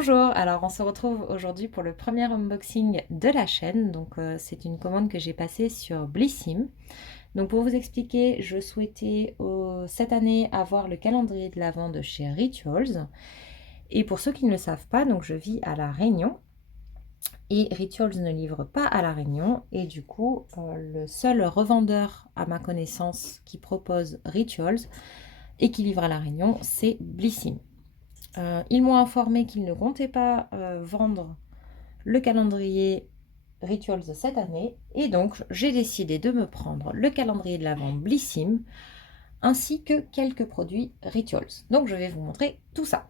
Bonjour, alors on se retrouve aujourd'hui pour le premier unboxing de la chaîne. C'est une commande que j'ai passée sur Blissim. Donc pour vous expliquer, je souhaitais cette année avoir le calendrier de l'Avent de chez Rituals. Et pour ceux qui ne le savent pas, donc je vis à La Réunion et Rituals ne livre pas à La Réunion. Et du coup, le seul revendeur à ma connaissance qui propose Rituals et qui livre à La Réunion, c'est Blissim. Ils m'ont informé qu'ils ne comptaient pas vendre le calendrier Rituals de cette année. Et donc, j'ai décidé de me prendre le calendrier de l'Avent Blissim ainsi que quelques produits Rituals. Donc, je vais vous montrer tout ça.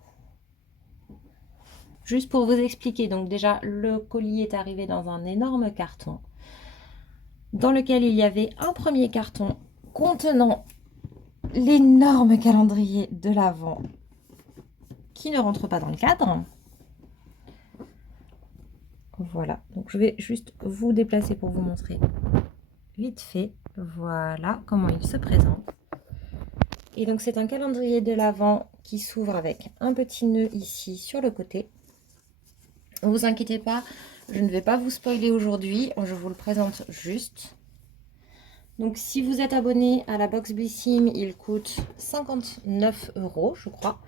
Juste pour vous expliquer, donc déjà, le colis est arrivé dans un énorme carton dans lequel il y avait un premier carton contenant l'énorme calendrier de l'Avent qui ne rentre pas dans le cadre. Voilà, donc je vais juste vous déplacer pour vous montrer vite fait. Voilà comment il se présente. Et donc c'est un calendrier de l'Avent qui s'ouvre avec un petit nœud ici sur le côté. Ne vous inquiétez pas, je ne vais pas vous spoiler aujourd'hui, je vous le présente juste. Donc si vous êtes abonné à la box Blissim, il coûte 59 € je crois,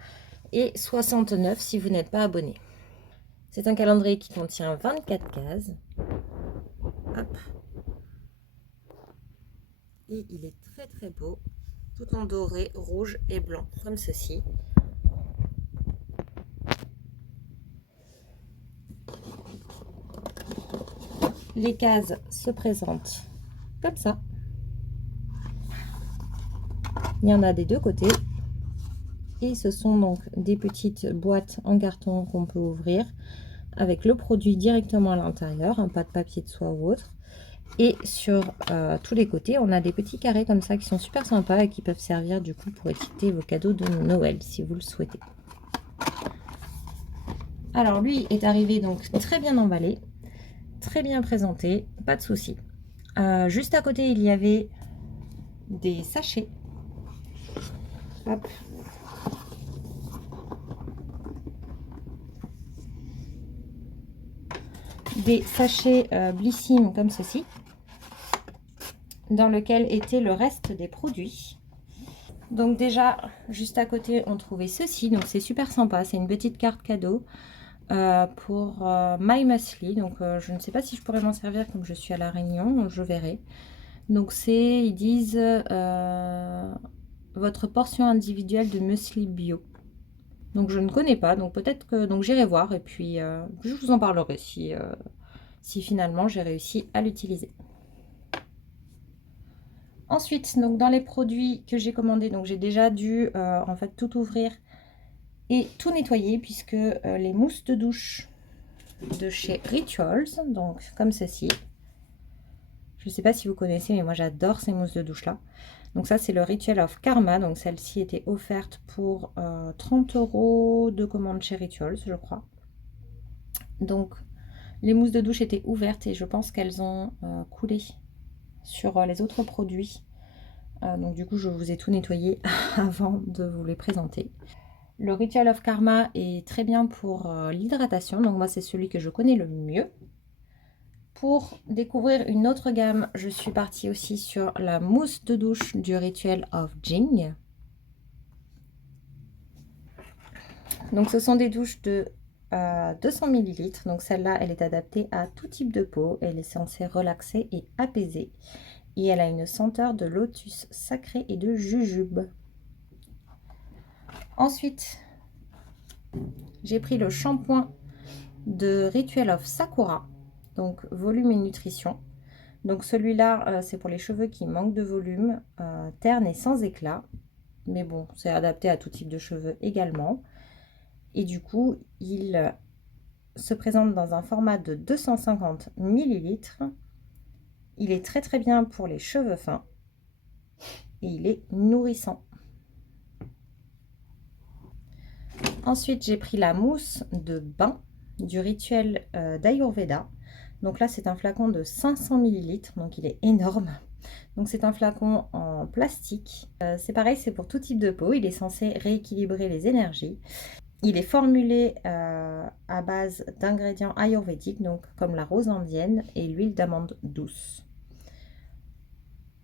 et 69 si vous n'êtes pas abonné. C'est un calendrier qui contient 24 cases. Hop. Et il est très très beau, tout en doré, rouge et blanc, comme ceci. Les cases se présentent comme ça. Il y en a des deux côtés. Et ce sont donc des petites boîtes en carton qu'on peut ouvrir avec le produit directement à l'intérieur, pas de papier de soie ou autre. Et sur tous les côtés, on a des petits carrés comme ça qui sont super sympas et qui peuvent servir du coup pour étiqueter vos cadeaux de Noël si vous le souhaitez. Alors lui est arrivé donc très bien emballé, très bien présenté, pas de souci. Juste à côté, il y avait des sachets. Hop. Des sachets Blissim comme ceci, dans lequel était le reste des produits. Donc déjà, juste à côté, on trouvait ceci. Donc c'est super sympa, c'est une petite carte cadeau pour My Musli. Donc je ne sais pas si je pourrais m'en servir comme je suis à La Réunion, je verrai. Donc c'est, ils disent, votre portion individuelle de muesli bio. Donc je ne connais pas, donc peut-être que donc j'irai voir et puis je vous en parlerai si finalement j'ai réussi à l'utiliser. Ensuite, donc dans les produits que j'ai commandés, donc j'ai déjà dû en fait tout ouvrir et tout nettoyer puisque les mousses de douche de chez Rituals, donc comme ceci. Je ne sais pas si vous connaissez, mais moi j'adore ces mousses de douche là. Donc ça c'est le Ritual of Karma, donc celle-ci était offerte pour 30 € de commande chez Rituals, je crois. Donc les mousses de douche étaient ouvertes et je pense qu'elles ont coulé sur les autres produits. Donc du coup je vous ai tout nettoyé avant de vous les présenter. Le Ritual of Karma est très bien pour l'hydratation, donc moi c'est celui que je connais le mieux. Pour découvrir une autre gamme, je suis partie aussi sur la mousse de douche du Ritual of Jing. Donc ce sont des douches de 200 ml, donc celle-là elle est adaptée à tout type de peau, elle est censée relaxer et apaiser. Et elle a une senteur de lotus sacré et de jujube. Ensuite, j'ai pris le shampoing de Ritual of Sakura, donc volume et nutrition. Donc celui-là, c'est pour les cheveux qui manquent de volume, ternes et sans éclat. Mais bon, c'est adapté à tout type de cheveux également. Et du coup, il se présente dans un format de 250 ml. Il est très très bien pour les cheveux fins. Et il est nourrissant. Ensuite, j'ai pris la mousse de bain du Rituel d'Ayurveda. Donc là, c'est un flacon de 500 ml, donc il est énorme. Donc c'est un flacon en plastique. C'est pareil, c'est pour tout type de peau. Il est censé rééquilibrer les énergies. Il est formulé à base d'ingrédients ayurvédiques, donc comme la rose indienne et l'huile d'amande douce.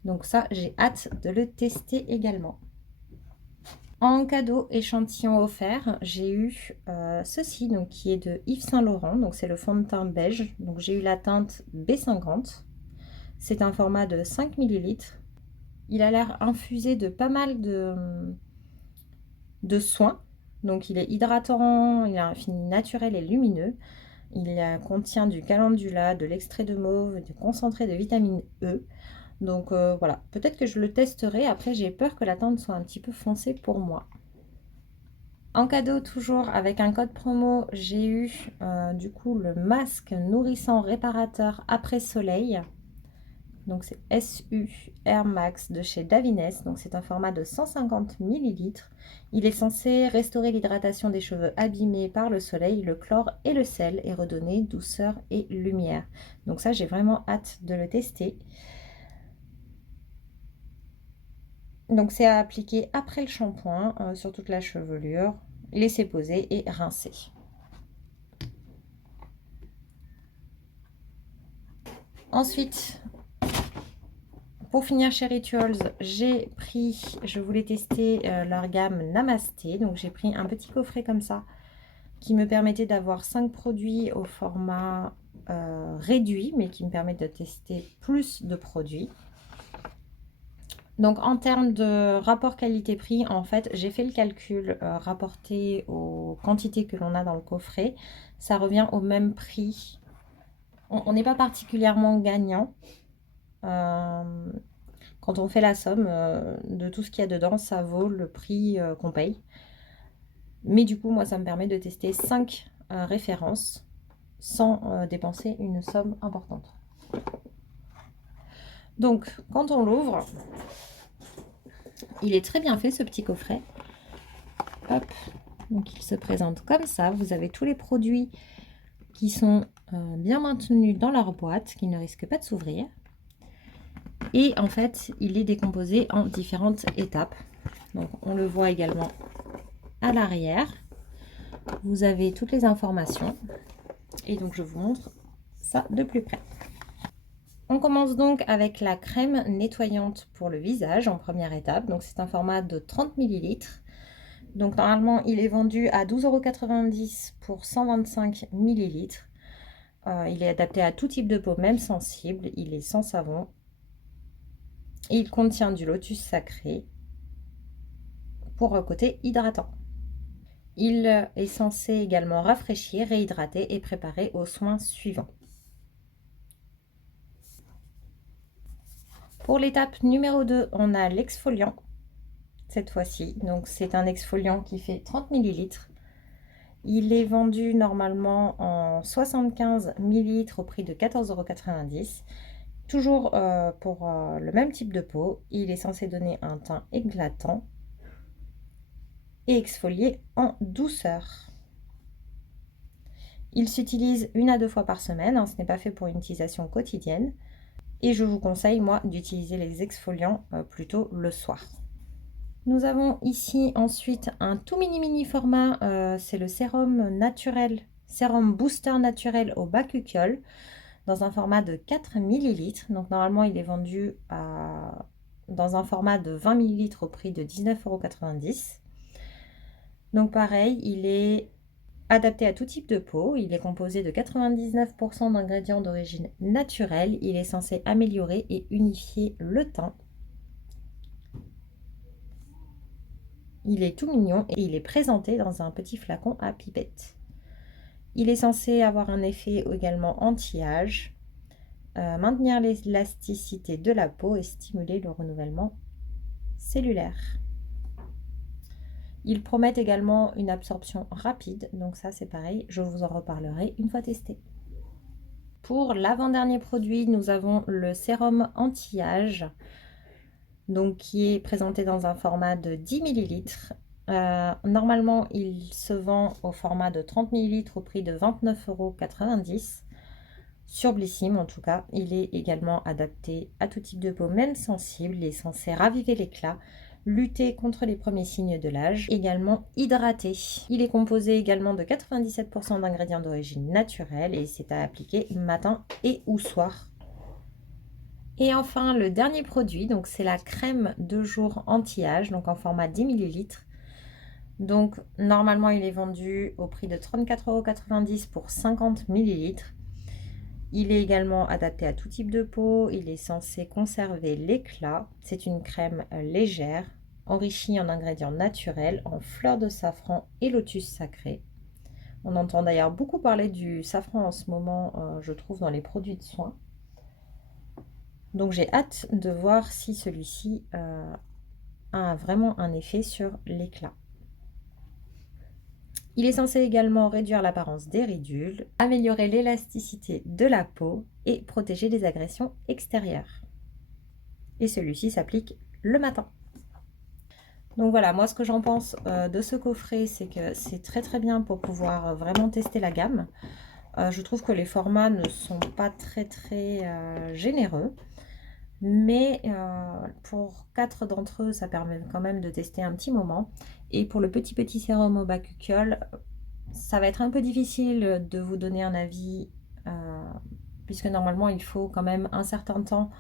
Donc ça, j'ai hâte de le tester également. En cadeau échantillon offert, j'ai eu ceci, donc, qui est de Yves Saint Laurent. Donc c'est le fond de teint beige. Donc j'ai eu la teinte B50. C'est un format de 5 ml. Il a l'air infusé de pas mal de soins. Donc il est hydratant, il a un fini naturel et lumineux. Il contient du calendula, de l'extrait de mauve, du concentré de vitamine E. Donc voilà, peut-être que je le testerai. Après, j'ai peur que la teinte soit un petit peu foncée pour moi. En cadeau, toujours avec un code promo, j'ai eu du coup le masque nourrissant réparateur après soleil. Donc c'est SU Air Max de chez Davines. Donc c'est un format de 150 ml. Il est censé restaurer l'hydratation des cheveux abîmés par le soleil, le chlore et le sel et redonner douceur et lumière. Donc ça, j'ai vraiment hâte de le tester. Donc c'est à appliquer après le shampoing sur toute la chevelure, laisser poser et rincer. Ensuite, pour finir chez Rituals, j'ai pris, je voulais tester leur gamme Namasté. Donc j'ai pris un petit coffret comme ça qui me permettait d'avoir 5 produits au format réduit, mais qui me permet de tester plus de produits. Donc en termes de rapport qualité-prix, en fait, j'ai fait le calcul rapporté aux quantités que l'on a dans le coffret. Ça revient au même prix. On n'est pas particulièrement gagnant. Quand on fait la somme de tout ce qu'il y a dedans, ça vaut le prix qu'on paye. Mais du coup, moi, ça me permet de tester 5 références sans dépenser une somme importante. Donc, quand on l'ouvre, il est très bien fait, ce petit coffret. Hop, donc il se présente comme ça. Vous avez tous les produits qui sont bien maintenus dans leur boîte, qui ne risquent pas de s'ouvrir. Et en fait, il est décomposé en différentes étapes. Donc, on le voit également à l'arrière. Vous avez toutes les informations. Et donc, je vous montre ça de plus près. On commence donc avec la crème nettoyante pour le visage en première étape. Donc, c'est un format de 30 ml. Donc, normalement, il est vendu à 12,90 € pour 125 ml. Il est adapté à tout type de peau, même sensible. Il est sans savon. Et il contient du lotus sacré pour un côté hydratant. Il est censé également rafraîchir, réhydrater et préparer aux soins suivants. Pour l'étape numéro 2, on a l'exfoliant. Cette fois-ci, donc c'est un exfoliant qui fait 30 ml. Il est vendu normalement en 75 ml au prix de 14,90 €. Toujours pour le même type de peau, il est censé donner un teint éclatant et exfolier en douceur. Il s'utilise 1 à 2 fois par semaine, ce n'est pas fait pour une utilisation quotidienne. Et je vous conseille, moi, d'utiliser les exfoliants plutôt le soir. Nous avons ici ensuite un tout mini format, c'est le sérum naturel, sérum booster naturel au bakuchiol, dans un format de 4 ml. Donc normalement, il est vendu dans un format de 20 ml au prix de 19,90 €. Donc pareil, il est adapté à tout type de peau. Il est composé de 99% d'ingrédients d'origine naturelle. Il est censé améliorer et unifier le teint. Il est tout mignon et il est présenté dans un petit flacon à pipette. Il est censé avoir un effet également anti-âge, maintenir l'élasticité de la peau et stimuler le renouvellement cellulaire. Ils promettent également une absorption rapide, donc ça c'est pareil, je vous en reparlerai une fois testé. Pour l'avant-dernier produit, nous avons le sérum anti-âge, donc qui est présenté dans un format de 10 ml. Normalement, il se vend au format de 30 ml au prix de 29,90 € sur Blissim en tout cas. Il est également adapté à tout type de peau, même sensible. Il est censé raviver l'éclat, lutter contre les premiers signes de l'âge, également hydrater. Il est composé également de 97% d'ingrédients d'origine naturelle et c'est à appliquer matin et ou soir. Et enfin, le dernier produit, donc c'est la crème de jour anti-âge, donc en format 10 ml. Donc normalement, il est vendu au prix de 34,90 € pour 50 ml. Il est également adapté à tout type de peau. Il est censé conserver l'éclat. C'est une crème légère, enrichie en ingrédients naturels, en fleurs de safran et lotus sacré. On entend d'ailleurs beaucoup parler du safran en ce moment, je trouve, dans les produits de soins. Donc j'ai hâte de voir si celui-ci a vraiment un effet sur l'éclat. Il est censé également réduire l'apparence des ridules, améliorer l'élasticité de la peau et protéger des agressions extérieures. Et celui-ci s'applique le matin. Donc voilà, moi ce que j'en pense de ce coffret, c'est que c'est très très bien pour pouvoir vraiment tester la gamme. Je trouve que les formats ne sont pas très généreux. Mais pour 4 d'entre eux, ça permet quand même de tester un petit moment. Et pour le petit sérum au bacuchiol, ça va être un peu difficile de vous donner un avis, puisque normalement il faut quand même un certain temps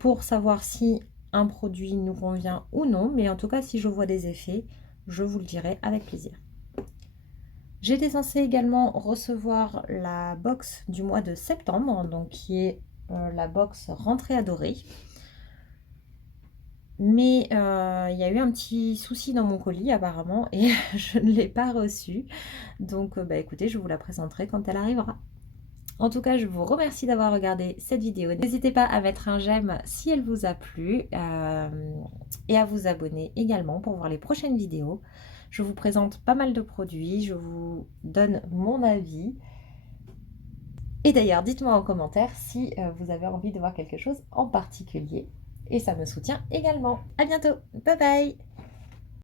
pour savoir si un produit nous convient ou non. Mais en tout cas, si je vois des effets, je vous le dirai avec plaisir. J'étais censée également recevoir la box du mois de septembre, donc qui est la box rentrée adorée. Mais il y a eu un petit souci dans mon colis apparemment et je ne l'ai pas reçue. Donc écoutez, je vous la présenterai quand elle arrivera. En tout cas, je vous remercie d'avoir regardé cette vidéo. N'hésitez pas à mettre un j'aime si elle vous a plu et à vous abonner également pour voir les prochaines vidéos. Je vous présente pas mal de produits, je vous donne mon avis. Et d'ailleurs, dites-moi en commentaire si vous avez envie de voir quelque chose en particulier. Et ça me soutient également. À bientôt. Bye bye.